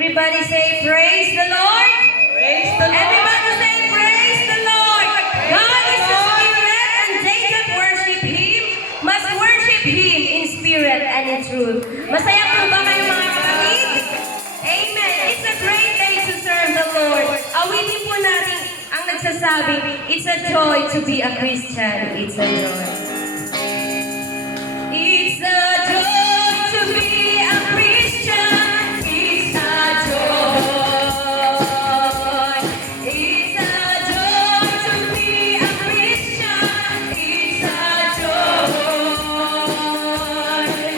Everybody say, praise the Lord. Praise the Lord. Everybody say, praise the Lord. God is the Spirit, and they that worship Him must worship Him in spirit and in truth. Masaya po ba kayo mga kapatid? Amen. It's a great day to serve the Lord. Awitin po natin ang nagsasabi, it's a joy to be a Christian. It's a joy. It's a joy to be a Christian. It's a joy. It's a joy to be a Christian. It's a joy.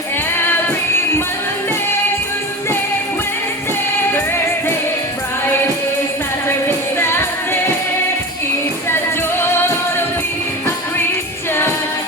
Every Monday, Tuesday, Wednesday, Thursday, Friday, Saturday, Sunday. It's a joy to be a Christian.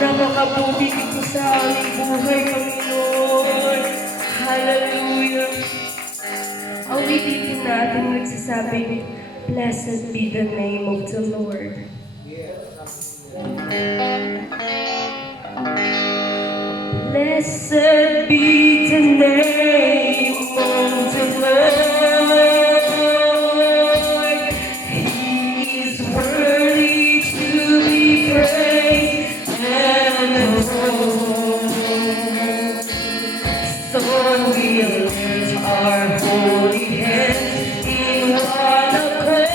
Napakabubig ito sa aming buhay, Panginoon. Hallelujah. Awitin din natin nagsasabing, Blessed be the name of the Lord. Blessed be the name of the Lord. He is worthy to be praised and adored. So we lift our holy hands in one accord,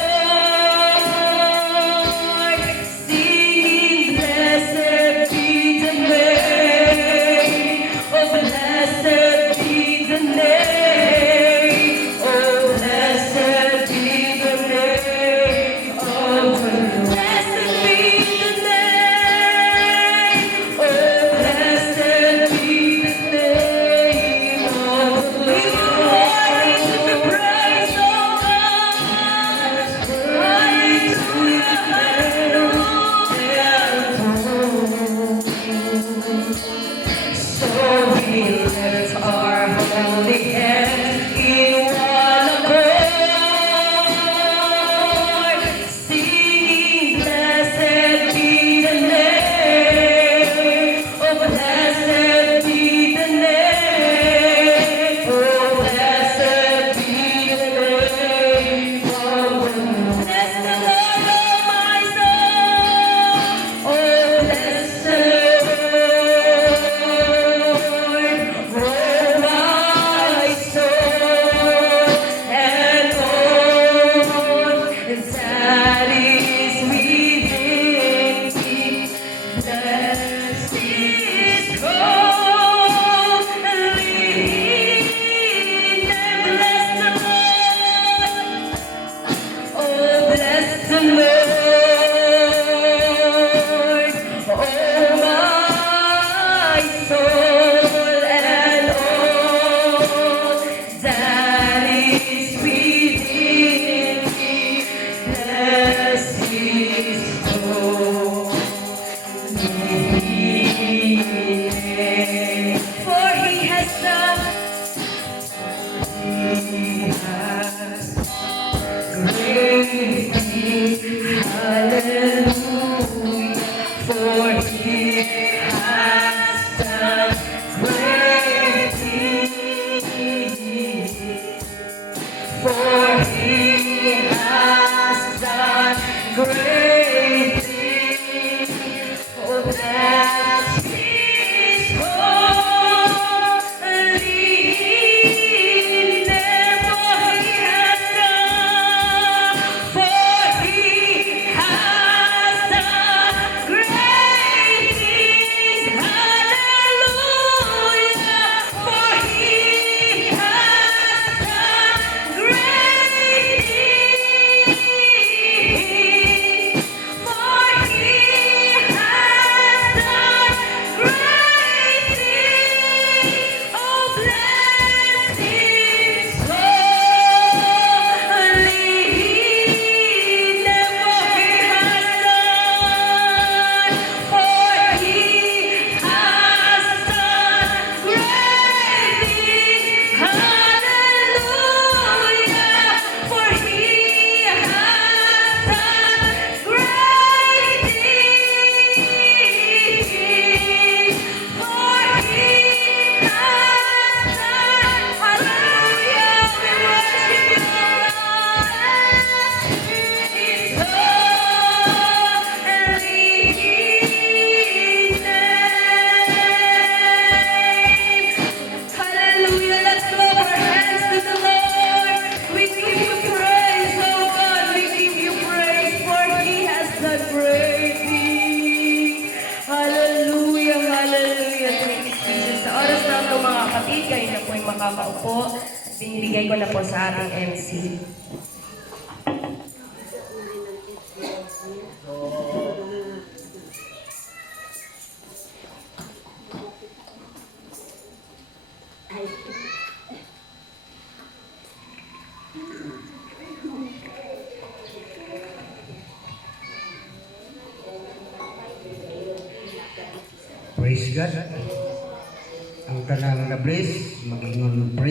singing, Blessed be the name. Oh, blessed be the name. Oh, blessed be the name of the Lord. Blessed be the name. Oh, blessed be the name of the Lord. You are worthy to be praised, oh God. Hallelujah, hallelujah. So we lift our holy hands in one accord, singing, Blessed be the name. Oh, blessed be the name. Oh, blessed be the name of the Lord. Bless the Lord, oh my soul. Oh, bless the Lord, oh my soul, and all that is within me. Bless His holy name. Bless the Lord. Oh, bless the Lord, oh my soul, and all that is within me. Bless His holy name. For He has done, great things, hallelujah, for He has done great things, for He has done great things. Oh, that's His holy name. For He has done, great things. Hallelujah. For He has done great things. For He has done great things. Oh, bless His holy name. For He has done great things. Hallelujah. For He has done great things. For He has done, hallelujah, we worship You, Lord. His holy name. Hallelujah. Let's clap our hands to the Lord. We give You praise, oh God. We give You praise, for He has done great things. Hallelujah, hallelujah. Thank you, Jesus. Sa oras na ito, mga kapatid, kayo na po yung makakaupo. Binibigay ko na po sa ating MC. praise God. Ang tanang na bless, mag-ingon praise.